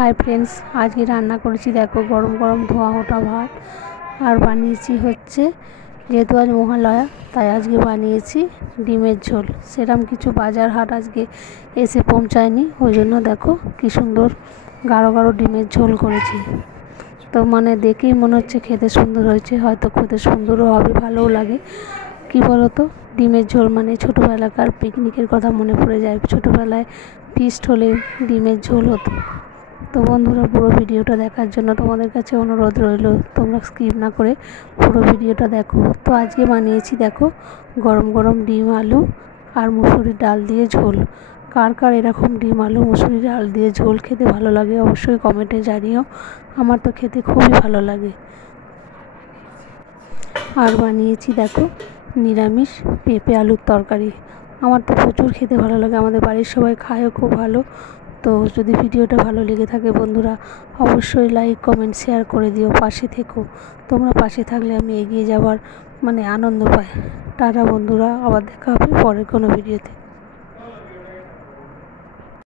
Hi friends, आज की रान्ना करेছি देखो गरम गरम धोआ ওঠা ভাত আর বানিয়েছি হচ্ছে যেহেতু আজ মহালয়া তাই আজকে বানিয়েছি ডিমের ঝোল। সেরকম কিছু বাজার হাট আজকে এসে পৌঁছায়নি, ওই জন্য দেখো কি সুন্দর গাঢ় গাঢ় ডিমের ঝোল করেছি। তো মানে দেখেই মনে হচ্ছে খেতে সুন্দর হয়েছে, হয়তো খেতে সুন্দরও হবে, ভালোও লাগে। কি বলো তো, ডিমের ঝোল মানে ছোটোবেলাকার পিকনিকের কথা মনে পড়ে যায়। ছোটোবেলায় ফিস্ট হলে ডিমের ঝোল হতো। তো বন্ধুরা, পুরো ভিডিওটা দেখার জন্য তোমাদের কাছে অনুরোধ রইল, তোমরা স্কিপ না করে পুরো ভিডিওটা দেখো। তো আজকে বানিয়েছি দেখো গরম গরম ডিম আলু আর মুসুরির ডাল দিয়ে ঝোল। কার কার এরকম ডিম আলু মুসুরির ডাল দিয়ে ঝোল খেতে ভালো লাগে অবশ্যই কমেন্টে জানিও। আমার তো খেতে খুবই ভালো লাগে। আর বানিয়েছি দেখো নিরামিষ পেঁপে আলুর তরকারি। আমার তো প্রচুর খেতে ভালো লাগে, আমাদের বাড়ির সবাই খায়ও খুব ভালো। তো যদি ভিডিওটা ভালো লেগে থাকে বন্ধুরা, অবশ্যই লাইক কমেন্ট শেয়ার করে দিও, পাশে থেকো। তোমরা পাশে থাকলে আমি এগিয়ে যাওয়ার আনন্দ পাই। টাটা বন্ধুরা, আবার দেখা হবে পরের কোনো ভিডিওতে।